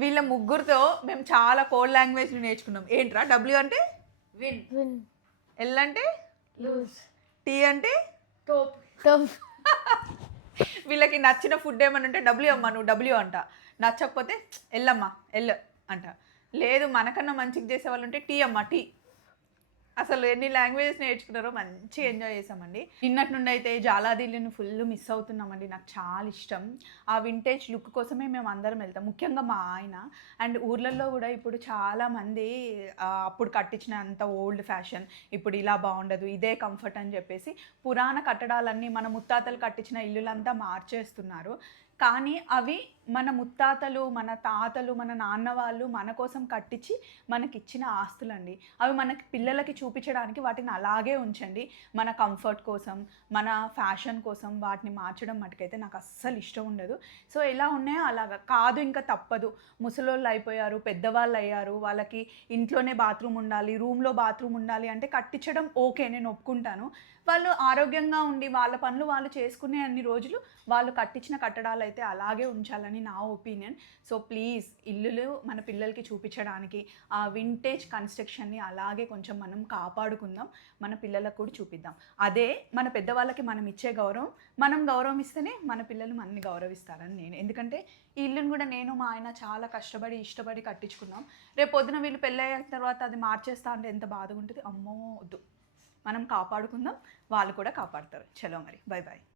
వీళ్ళ ముగ్గురితో మేము చాలా కోడ్ లాంగ్వేజ్ నేర్చుకున్నాం. ఏంట్రా? డబ్ల్యూ అంటే విన్, ఎల్ అంటే లూజ్, టీ అంటే టోప్, వీళ్ళకి నచ్చిన ఫుడ్ ఏమని ఉంటే డబ్ల్యూ అమ్మా నువ్వు డబ్ల్యూ అంట, నచ్చకపోతే ఎల్లమ్మా ఎల్ అంట. లేదు మనకన్నా మంచిగా చేసే వాళ్ళు ఉంటే టీ అమ్మా టీ. అసలు ఎన్ని లాంగ్వేజెస్ నేర్చుకున్నారో మంచిగా ఎంజాయ్ చేసామండి. నిన్నటి నుండి అయితే జాలాదిల్లుని ఫుల్ మిస్ అవుతున్నామండి. నాకు చాలా ఇష్టం. ఆ వింటేజ్ లుక్ కోసమే మేము అందరం వెళ్తాం, ముఖ్యంగా మా ఆయన. అండ్ ఊర్లలో కూడా ఇప్పుడు చాలామంది అప్పుడు కట్టించిన అంత ఓల్డ్ ఫ్యాషన్, ఇప్పుడు ఇలా బాగుండదు, ఇదే కంఫర్ట్ అని చెప్పేసి పురాణ కట్టడాలన్నీ మన ముత్తాతలు కట్టించిన ఇల్లులంతా మార్చేస్తున్నారు. కానీ అవి మన ముత్తాతలు, మన తాతలు, మన నాన్న వాళ్ళు మన కోసం కట్టించి మనకిచ్చిన ఆస్తులండి. అవి మనకి పిల్లలకి చూపించడానికి వాటిని అలాగే ఉంచండి. మన కంఫర్ట్ కోసం, మన ఫ్యాషన్ కోసం వాటిని మార్చడం మటుకైతే నాకు అస్సలు ఇష్టం ఉండదు. సో ఎలా ఉన్నాయో అలాగా కాదు, ఇంకా తప్పదు. ముసలోళ్ళు అయిపోయారు, పెద్దవాళ్ళు అయ్యారు, వాళ్ళకి ఇంట్లోనే బాత్రూమ్ ఉండాలి, రూమ్లో బాత్రూమ్ ఉండాలి అంటే కట్టించడం ఓకే, నేను ఒప్పుకుంటాను. వాళ్ళు ఆరోగ్యంగా ఉండి వాళ్ళ పనులు వాళ్ళు చేసుకునే అన్ని రోజులు వాళ్ళు కట్టించిన కట్టడాలు అయితే అలాగే ఉంచాలని నా ఒపీనియన్. సో ప్లీజ్ ఇల్లులు మన పిల్లలకి చూపించడానికి ఆ వింటేజ్ కన్స్ట్రక్షన్ని అలాగే కొంచెం మనం కాపాడుకుందాం, మన పిల్లలకు కూడా చూపిద్దాం. అదే మన పెద్దవాళ్ళకి మనం ఇచ్చే గౌరవం. మనం గౌరవం ఇస్తేనే మన పిల్లలు మనని గౌరవిస్తారని నేను. ఎందుకంటే ఈ ఇల్లును కూడా నేను మా ఆయన చాలా కష్టపడి ఇష్టపడి కట్టించుకున్నాం. రేపు పొద్దున వీళ్ళు పెళ్ళయిన తర్వాత అది మార్చేస్తా అంటే ఎంత బాధగా ఉంటుంది. అమ్మో వద్దు, మనం కాపాడుకుందాం, వాళ్ళు కూడా కాపాడతారు. చలో మరి, బాయ్ బాయ్.